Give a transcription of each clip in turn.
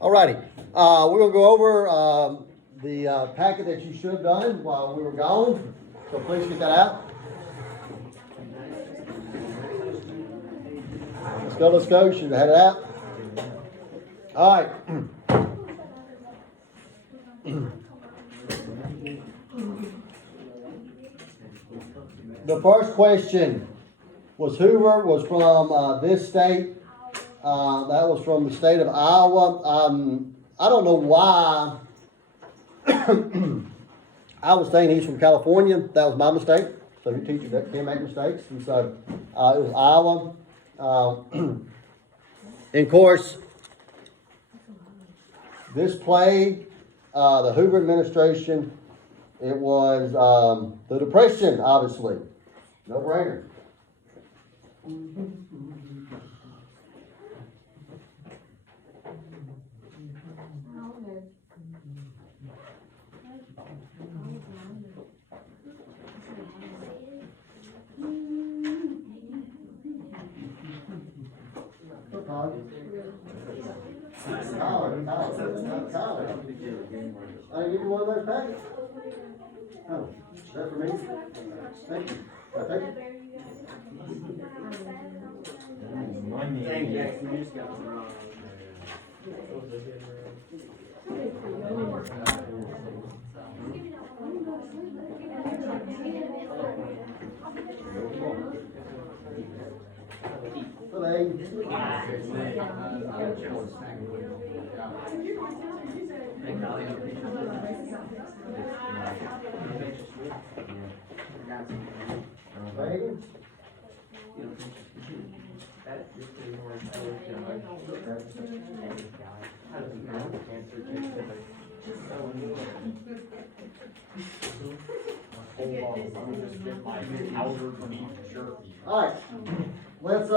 Alrighty, we're gonna go over the packet that you should have done while we were gone. So please get that out. Let's go. You should have had it out. All right. The first question was Hoover was from this state. That was from the state of Iowa. I don't know why I was saying he's from California. That was my mistake. So you teachers that can make mistakes. And so it was Iowa. And of course, this plague, the Hoover administration, it was the Depression, obviously. No brainer. I give you one of those packets. Oh, is that for me? Thank you. Thank you. All right, let's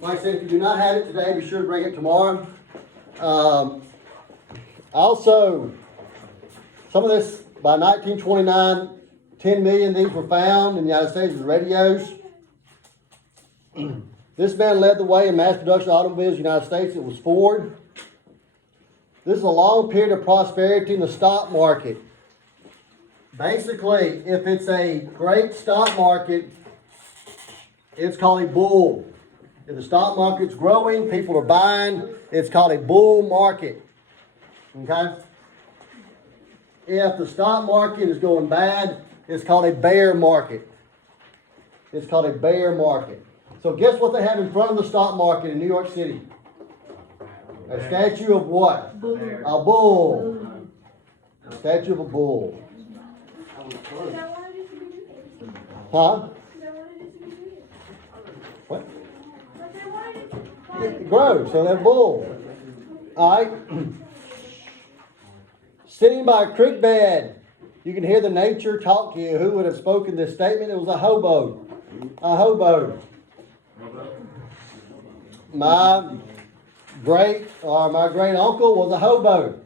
like I said, if you do not have it today, be sure to bring it tomorrow. Also, some of this by 1929, 10 million these were found in the United States as radios. This man led the way in mass production automobiles in the United States. It was Ford. This is a long period of prosperity in the stock market. Basically, if it's a great stock market, it's called a bull. If the stock market's growing, people are buying, it's called a bull market. Okay? If the stock market is going bad, it's called a bear market. It's called a bear market. So guess what they have in front of the stock market in New York City? A statue of what? A bull. A statue of a bull. Huh? What? It grows, so they're bull. Alright. Sitting by a creek bed, you can hear the nature talk to you. Who would have spoken this statement? It was a hobo. A hobo. My great uncle was a hobo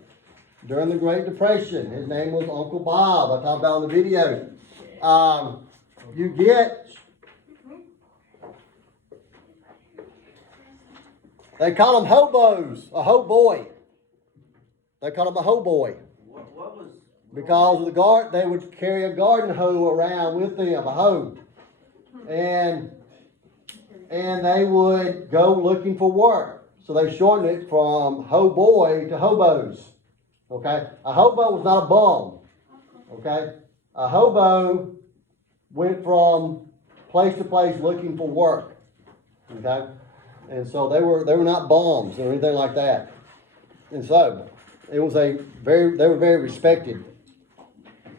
during the Great Depression. His name was Uncle Bob. I talked about in the video. You get, they call them hobos, a hoboy. They call them a hoboy. Because of the guard, they would carry a garden hoe around with them, a hoe. And they would go looking for work. So they shortened it from hoboy to hobos. Okay? A hobo was not a bum. Okay? A hobo went from place to place looking for work. Okay? And so they were not bums or anything like that. And so it was they were very respected.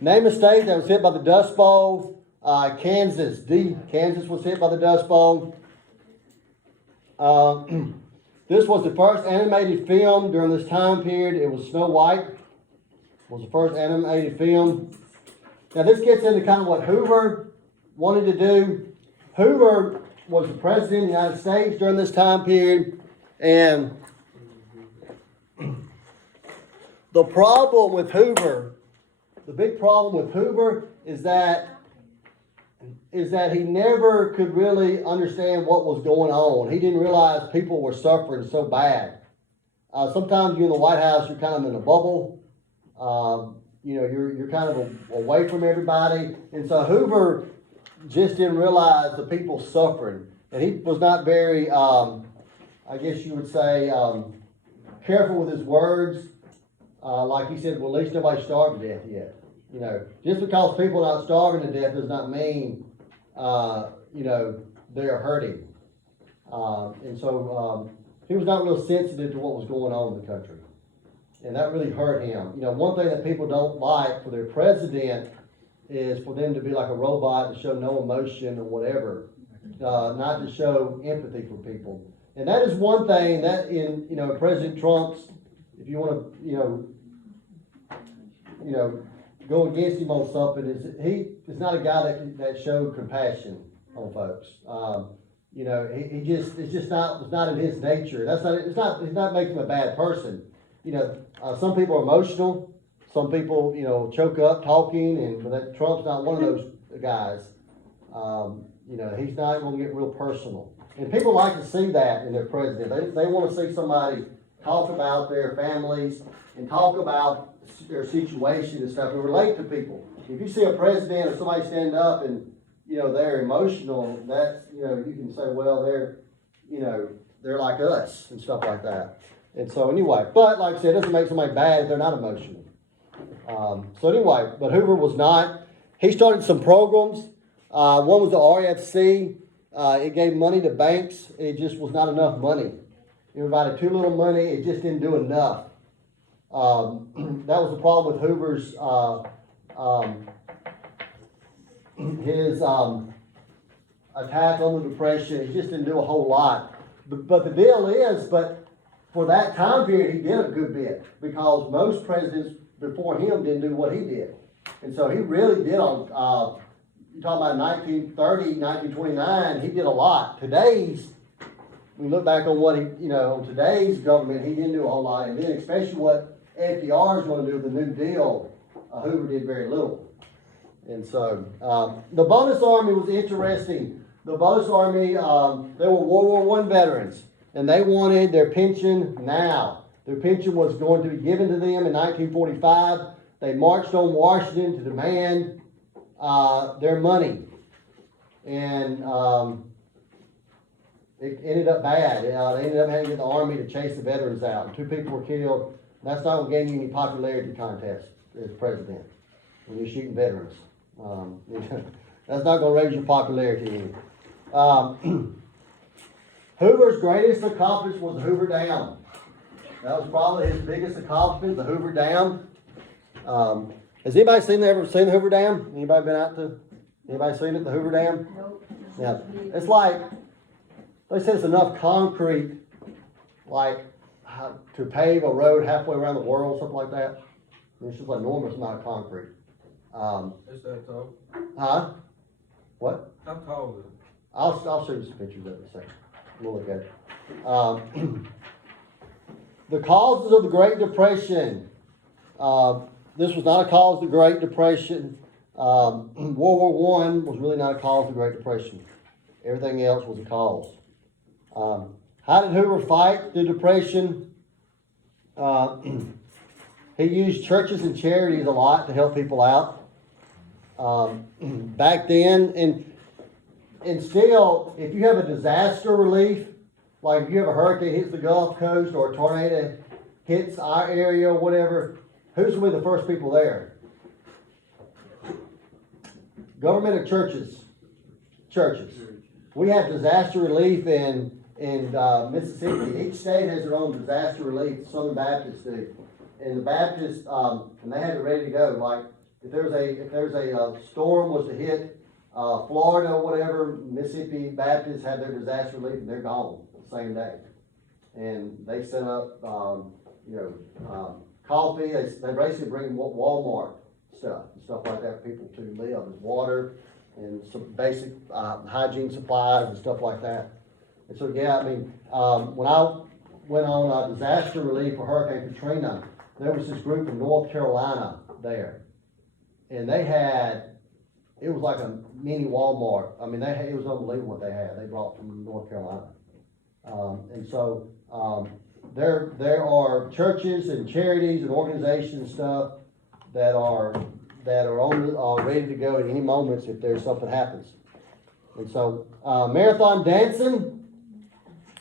Name a state that was hit by the Dust Bowl. Kansas. Kansas was hit by the Dust Bowl. This was the first animated film during this time period. It was Snow White. Was the first animated film. Now this gets into kind of what Hoover wanted to do. Hoover was the president of the United States during this time period, and the problem with Hoover, the big problem with Hoover is that he never could really understand what was going on. He didn't realize people were suffering so bad. sometimes you're in the White House, you're kind of in a bubble. You know, you're kind of away from everybody. And so Hoover just didn't realize the people suffering. And he was not very, I guess you would say, careful with his words. Like he said, well, at least nobody starved to death yet. You know, just because people are not starving to death does not mean, you know, they're hurting. And so he was not real sensitive to what was going on in the country. And that really hurt him. You know, one thing that people don't like for their president is for them to be like a robot, to show no emotion or whatever, not to show empathy for people. And that is one thing that in, you know, President Trump's, if you want to, you know, go against him on something, is he is not a guy that showed compassion on folks. You know, he just, it's not in his nature. It's not making him a bad person. You know, some people are emotional. Some people, you know, choke up talking, but Trump's not one of those guys. You know, he's not going to get real personal. And people like to see that in their president. They want to see somebody talk about their families and talk about their situation and stuff and relate to people. If you see a president or somebody stand up and, you know, they're emotional, that's, you know, you can say, well, they're like us and stuff like that. And so anyway, but like I said, it doesn't make somebody bad if they're not emotional. So anyway, but Hoover was not. He started some programs. One was the RFC. It gave money to banks. It just was not enough money. It provided too little money. It just didn't do enough. That was the problem with Hoover's, his attack on the Depression. It just didn't do a whole lot. But the deal is, for that time period, he did a good bit, because most presidents before him didn't do what he did. And so he really did on, you're talking about 1930, 1929, he did a lot. We look back on what he, you know, on today's government, he didn't do a whole lot. And then especially what FDR is going to do with the New Deal, Hoover did very little. And so the Bonus Army was interesting. The Bonus Army, they were World War I veterans, and they wanted their pension now. Their pension was going to be given to them in 1945. They marched on Washington to demand their money. And it ended up bad. They ended up having to get the Army to chase the veterans out. And 2 people were killed. That's not going to gain you any popularity contest as president when you're shooting veterans. That's not going to raise your popularity any. Hoover's greatest accomplishment was the Hoover Dam. That was probably his biggest accomplishment, the Hoover Dam. Has anybody ever seen the Hoover Dam? Anybody seen it, the Hoover Dam? Nope. Yeah. It's like, they said it's enough concrete, like, to pave a road halfway around the world, something like that. It's just an enormous amount of concrete. Is that tall? Huh? What? How tall is it? I'll show you some pictures of it in a second. We'll look at it. The causes of the Great Depression. This was not a cause of the Great Depression. World War I was really not a cause of the Great Depression. Everything else was a cause. How did Hoover fight the Depression? He used churches and charities a lot to help people out. Back then, and still, if you have a disaster relief, like if you have a hurricane hits the Gulf Coast or a tornado hits our area or whatever, who's going to be the first people there? Government or churches? Churches. We have disaster relief in Mississippi. Each state has their own disaster relief. Southern Baptists do, and the Baptists, and they have it ready to go. Like if there's a storm was to hit Florida or whatever, Mississippi Baptists have their disaster relief, and they're gone the same day. And they set up, coffee. They basically bring Walmart stuff and stuff like that for people to live. There's water and some basic hygiene supplies and stuff like that. And so, yeah, I mean, when I went on disaster relief for Hurricane Katrina, there was this group in North Carolina there. And they had, it was like a mini Walmart. I mean, it was unbelievable what they had. They brought from North Carolina. And so there are churches and charities and organizations and stuff that are ready to go at any moments if there's something happens. And so marathon dancing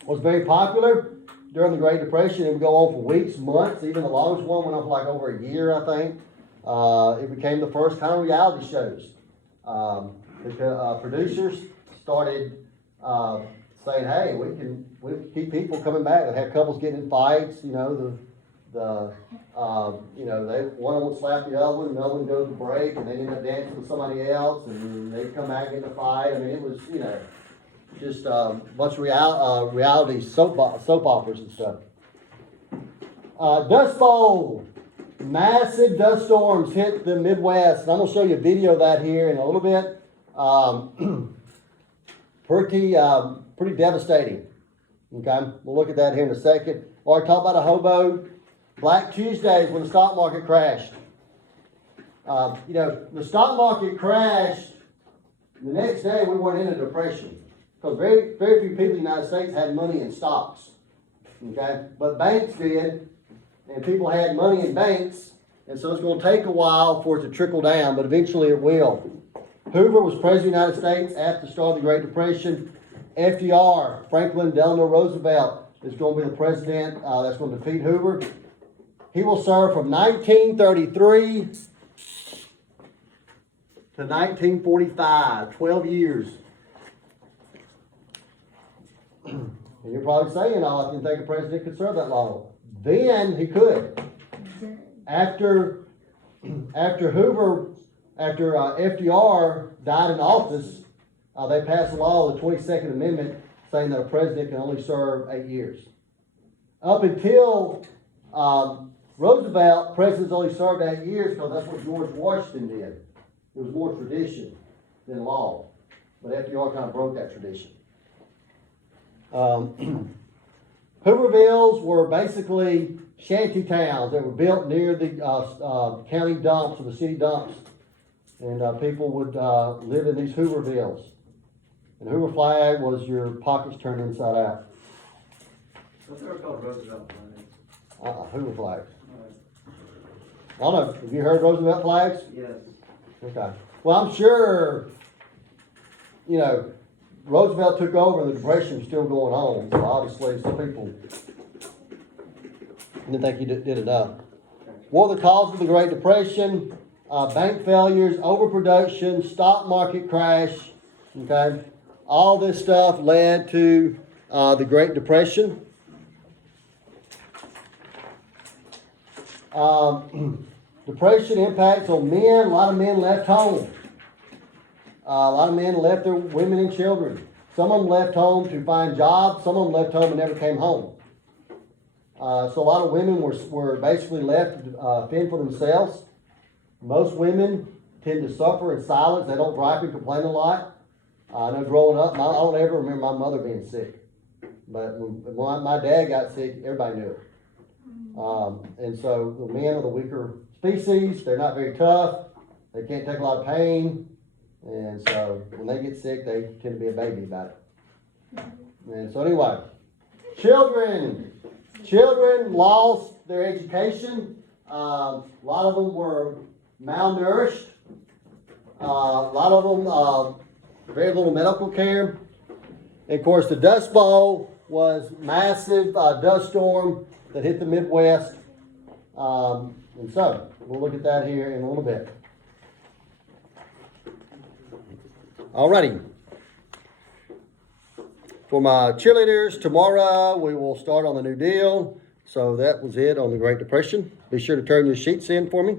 was very popular during the Great Depression. It would go on for weeks, months. Even the longest one went on for like over a year, I think. It became the first kind of reality shows. The producers started saying, "Hey, we can keep people coming back." They had couples getting in fights. You know, one would slap the other one, and the other one go to the break, and they end up dancing with somebody else, and they come back in the fight. I mean, it was just a bunch of reality soap operas and stuff. Dust Bowl. Massive dust storms hit the Midwest, and I'm going to show you a video of that here in a little bit. Pretty devastating. Okay, we'll look at that here in a second. Or I talk about a hobo. Black Tuesdays when the stock market crashed. The stock market crashed. The next day we went into depression because very, very few people in the United States had money in stocks. Okay, but banks did, and people had money in banks, and so it's going to take a while for it to trickle down, but eventually it will. Hoover was president of the United States after the start of the Great Depression. FDR, Franklin Delano Roosevelt, is going to be the president that's going to defeat Hoover. He will serve from 1933 to 1945, 12 years. And you're probably saying, "Oh, I didn't think a president could serve that long." Then he could. After FDR died in office, they passed a law, the 22nd Amendment, saying that a president can only serve 8 years. Up until Roosevelt, presidents only served 8 years because that's what George Washington did. It was more tradition than law. But FDR kind of broke that tradition. Hoovervilles were basically shanty towns that were built near the county dumps or the city dumps. And people would live in these Hoovervilles. And Hoover flag was your pockets turned inside out. What's ever called Roosevelt flag? Hoover flags. I don't know. Have you heard Roosevelt flags? Yes. Okay. Well, I'm sure, Roosevelt took over and the Depression was still going on. So obviously some people didn't think he did enough. What were the causes of the Great Depression? Bank failures, overproduction, stock market crash. Okay. All this stuff led to the Great Depression. Depression impacts on men. A lot of men left home. A lot of men left their women and children. Some of them left home to find jobs. Some of them left home and never came home. So a lot of women were basically left to fend for themselves. Most women tend to suffer in silence. They don't gripe and complain a lot. I know growing up, I don't ever remember my mother being sick. But when my dad got sick, everybody knew it. And so the men are the weaker species. They're not very tough. They can't take a lot of pain. And so when they get sick, they tend to be a baby about it. And so anyway, children lost their education. A lot of them were malnourished. A lot of them, very little medical care. And of course, the Dust Bowl was massive dust storm that hit the Midwest. And so we'll look at that here in a little bit. Alrighty. For my cheerleaders, tomorrow we will start on the New Deal. So that was it on the Great Depression. Be sure to turn your sheets in for me.